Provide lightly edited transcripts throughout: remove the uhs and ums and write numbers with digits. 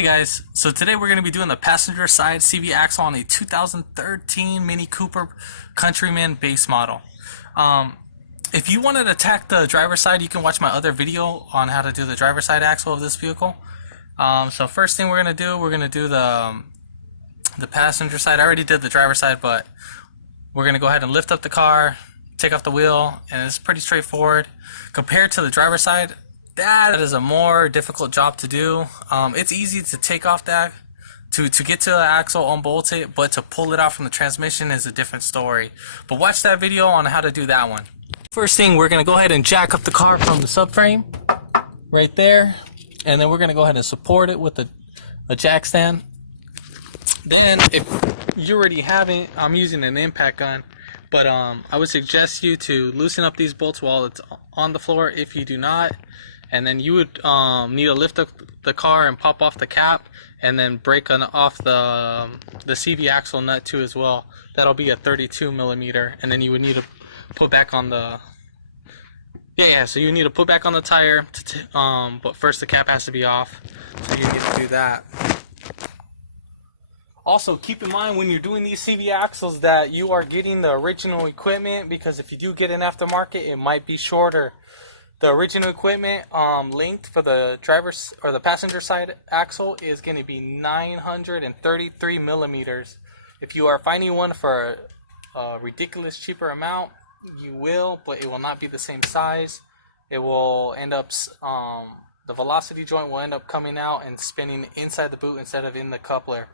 Hey guys, so today we're going to be doing the passenger side CV axle on a 2013 Mini Cooper Countryman base model. If you wanted to attack the driver's side, you can watch my other video on how to do the driver's side axle of this vehicle. So first thing we're going to do, the passenger side. I already did the driver's side, but we're going to go ahead and lift up the car, take off the wheel, and it's pretty straightforward. Compared to the driver's side, that is a more difficult job to do. It's easy to take off that, to get to the axle, unbolt it, but to pull it out from the transmission is a different story. But watch that video on how to do that one. First thing, we're going to go ahead and jack up the car from the subframe, right there, and then we're going to go ahead and support it with a jack stand. Then, if you already have it, I'm using an impact gun, but I would suggest you to loosen up these bolts while it's on the floor if you do not. And then you would need to lift up the car and pop off the cap, and then break off the CV axle nut too as well. That'll be a 32 millimeter, and then you would need to put back on the So you need to put back on the tire, but first the cap has to be off, so you need to do that. Also, keep in mind when you're doing these CV axles that you are getting the original equipment, because if you do get an aftermarket, it might be shorter. The original equipment linked for the driver's or the passenger side axle is going to be 933 millimeters. If you are finding one for a ridiculous cheaper amount, you will, but it will not be the same size. It will end up, the velocity joint will end up coming out and spinning inside the boot instead of in the coupler.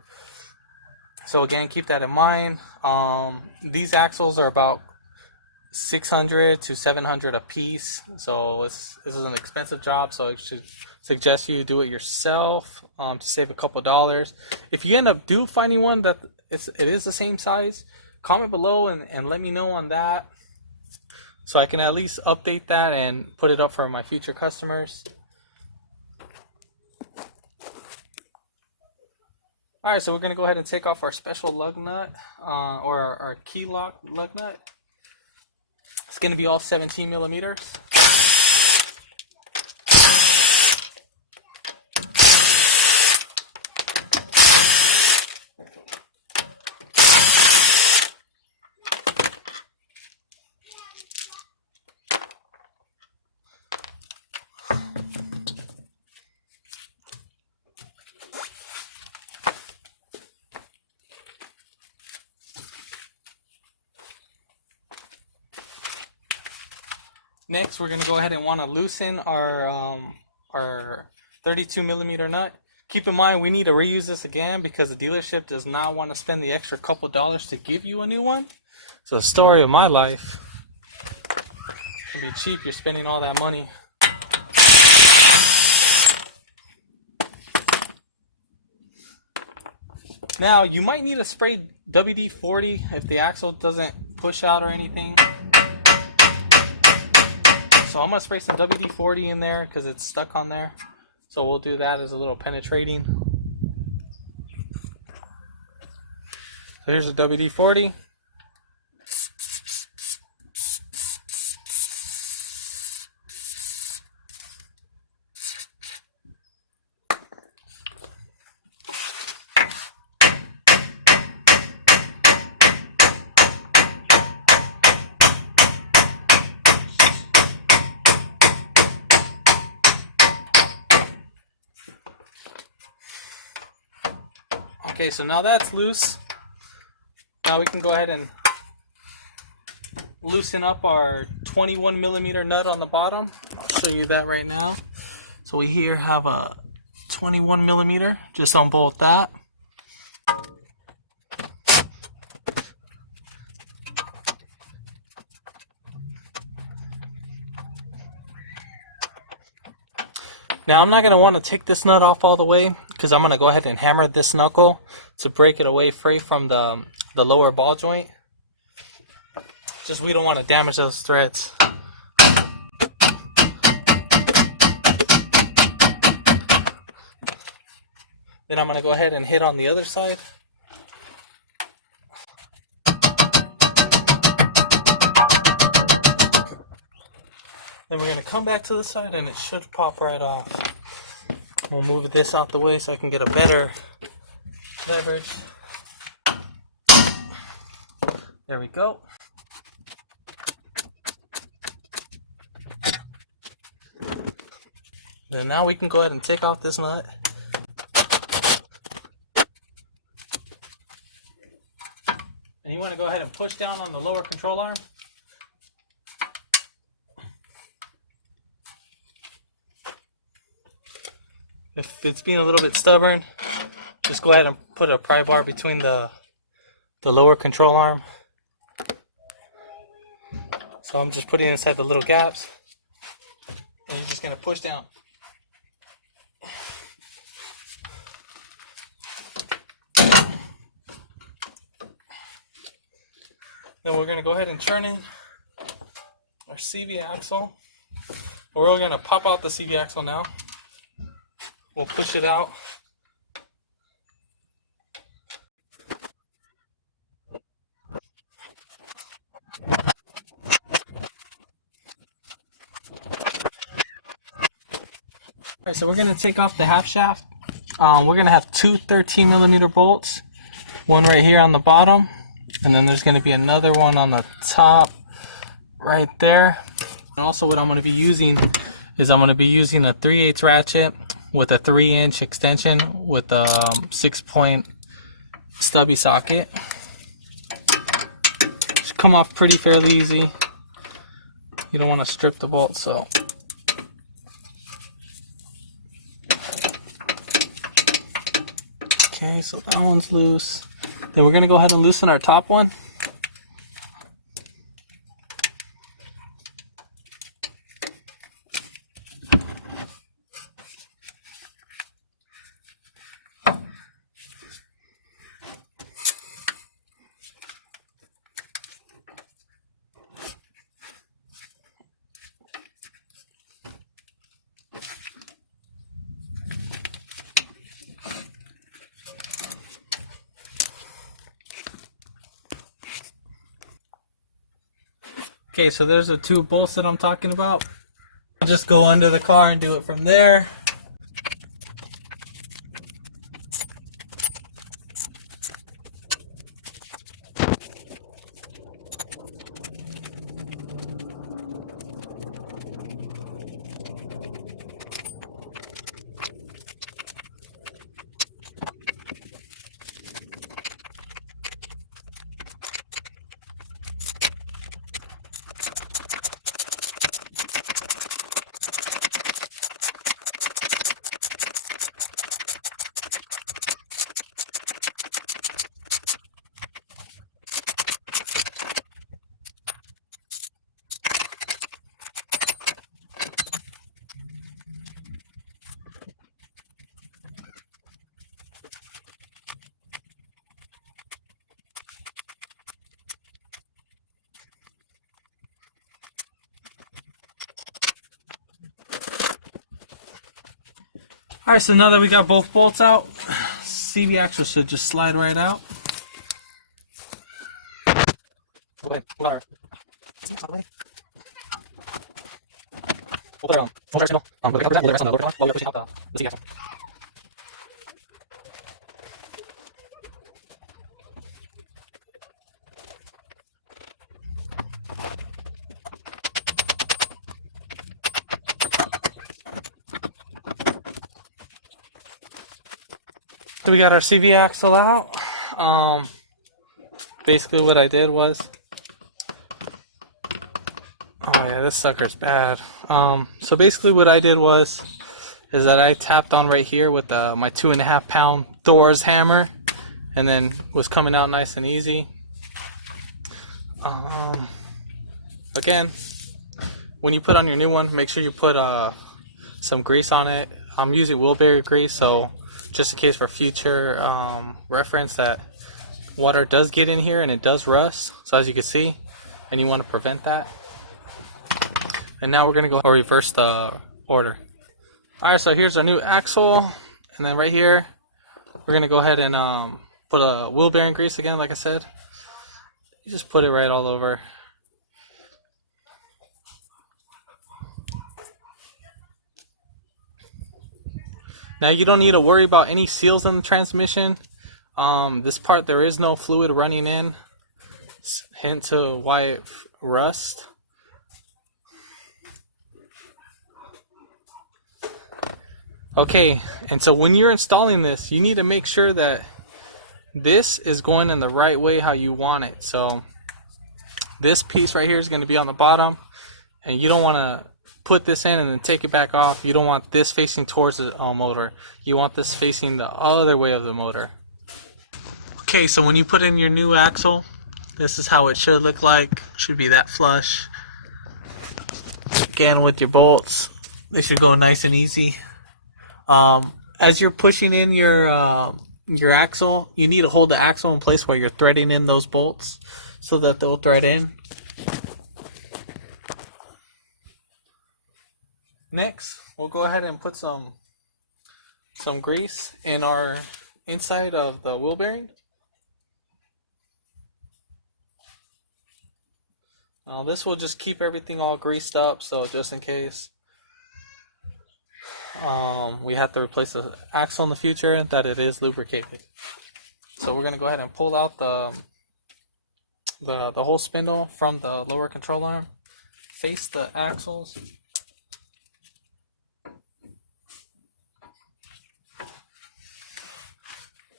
So again, keep that in mind. These axles are about 600 to 700 a piece, so this is an expensive job, so I should suggest you do it yourself to save a couple dollars. If you end up finding one that it is the same size, comment below and let me know on that, so I can at least update that and put it up for my future customers. Alright, so we're going to go ahead and take off our special lug nut, or our key lock lug nut. It's going to be all 17 millimeters. Next, we're going to go ahead and want to loosen our 32 millimeter nut. Keep in mind, we need to reuse this again because the dealership does not want to spend the extra couple dollars to give you a new one. It's the story of my life. It can be cheap, you're spending all that money. Now, you might need to spray WD-40 if the axle doesn't push out or anything. So I'm going to spray some WD-40 in there because it's stuck on there. So we'll do that as a little penetrating. So here's the WD-40. Okay, so now that's loose. Now we can go ahead and loosen up our 21 millimeter nut on the bottom. I'll show you that right now. So we here have a 21 millimeter. Just unbolt that. Now I'm not going to want to take this nut off all the way because I'm going to go ahead and hammer this knuckle to break it away free from the lower ball joint. Just we don't want to damage those threads. Then I'm going to go ahead and hit on the other side. Then we're going to come back to the side and it should pop right off. We'll move this out the way so I can get a better leverage. There we go. Then now we can go ahead and take off this nut. And you want to go ahead and push down on the lower control arm. If it's being a little bit stubborn, just go ahead and put a pry bar between the lower control arm. So I'm just putting it inside the little gaps. And you're just going to push down. Then we're going to go ahead and turn in our CV axle. We're really going to pop out the CV axle now. We'll push it out. Alright, so we're going to take off the half shaft. We're going to have two 13mm bolts. One right here on the bottom. And then there's going to be another one on the top right there. And also what I'm going to be using is I'm going to be using a 3/8 ratchet with a 3-inch extension with a 6-point stubby socket. Should come off pretty fairly easy. You don't want to strip the bolt, so. Okay, so that one's loose. Then we're going to go ahead and loosen our top one. Okay, so there's the two bolts that I'm talking about. I'll just go under the car and do it from there. Alright, so now that we got both bolts out, CV axle should just slide right out. Go ahead, pull our CV We'll put our signal. We'll put the rest on the lower while we're pushing out the CV axle. So we got our CV axle out. Basically what I did was, oh yeah, this sucker's bad. So basically what I did was, is that I tapped on right here with my 2.5 pound Thor's hammer, and then was coming out nice and easy. Again, when you put on your new one, make sure you put some grease on it. I'm using wheelbarrow grease, so just in case for future reference that water does get in here and it does rust, so as you can see, and you want to prevent that. And now we're going to go reverse the order. Alright, so here's our new axle, and then right here we're going to go ahead and put a wheel bearing grease again, like I said. You just put it right all over. Now you don't need to worry about any seals in the transmission. This part there is no fluid running in. Hint to why it rust. Okay, and so when you're installing this, you need to make sure that this is going in the right way how you want it. So this piece right here is going to be on the bottom, and you don't want to put this in and then take it back off. You don't want this facing towards the motor. You want this facing the other way of the motor. Okay, so when you put in your new axle, this is how it should look like. It should be that flush. Again, with your bolts, they should go nice and easy. As you're pushing in your axle, you need to hold the axle in place while you're threading in those bolts so that they'll thread in. Next, we'll go ahead and put some grease in our inside of the wheel bearing. Now this will just keep everything all greased up, so just in case we have to replace the axle in the future, that it is lubricated. So we're going to go ahead and pull out the whole spindle from the lower control arm, face the axles.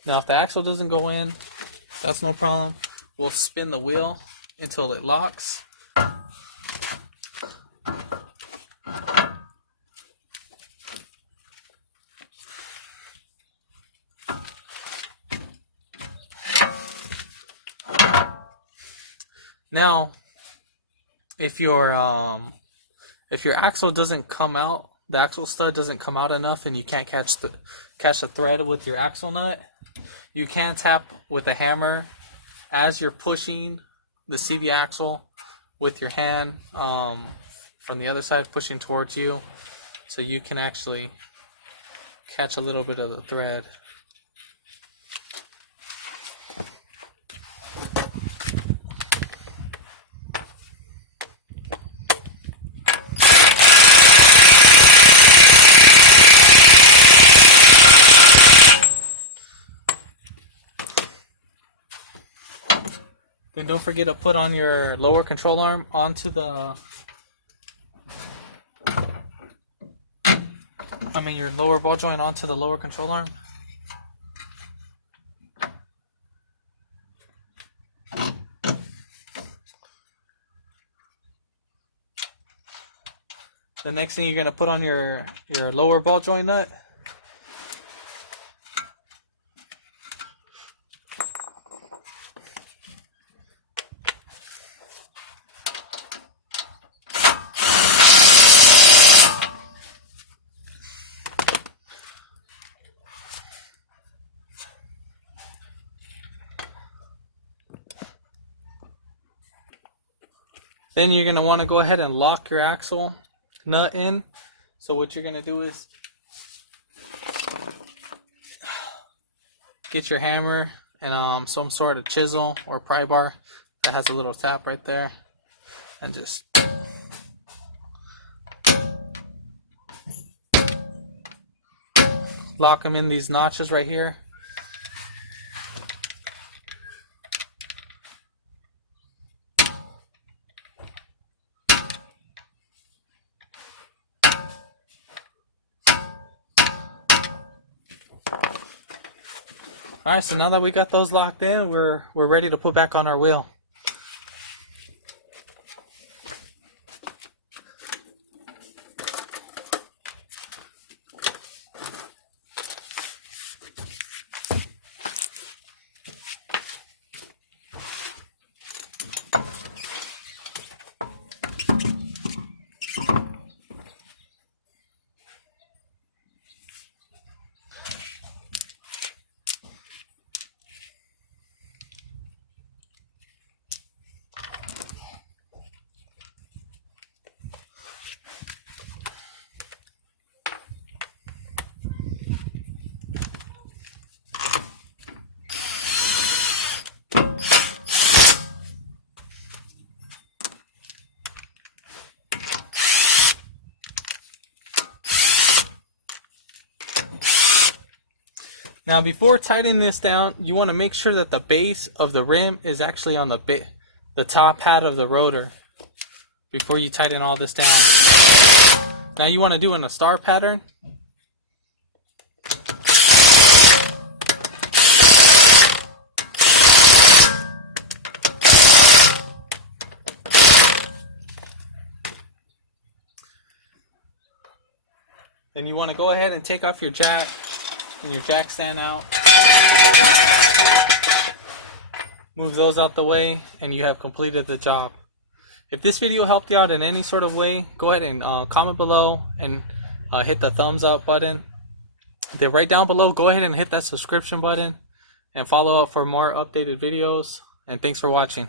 Now if the axle doesn't go in, that's no problem. We'll spin the wheel until it locks. Now, if your axle doesn't come out, the axle stud doesn't come out enough, and you can't catch the thread with your axle nut, you can tap with a hammer as you're pushing the CV axle with your hand from the other side, pushing towards you, so you can actually catch a little bit of the thread. Then don't forget to put on your lower control arm onto your lower ball joint onto the lower control arm. The next thing you're going to put on your lower ball joint nut. Then you're going to want to go ahead and lock your axle nut in. So what you're going to do is get your hammer and some sort of chisel or pry bar that has a little tap right there, and just lock them in these notches right here. Alright, so now that we got those locked in, we're ready to put back on our wheel. Now before tightening this down, you want to make sure that the base of the rim is actually on the top pad of the rotor before you tighten all this down. Now you want to do in a star pattern. Then you want to go ahead and take off your jack and your jack stand out. Move those out the way and you have completed the job. If this video helped you out in any sort of way, go ahead and comment below and hit the thumbs up button. Then right down below, go ahead and hit that subscription button and follow up for more updated videos. And thanks for watching.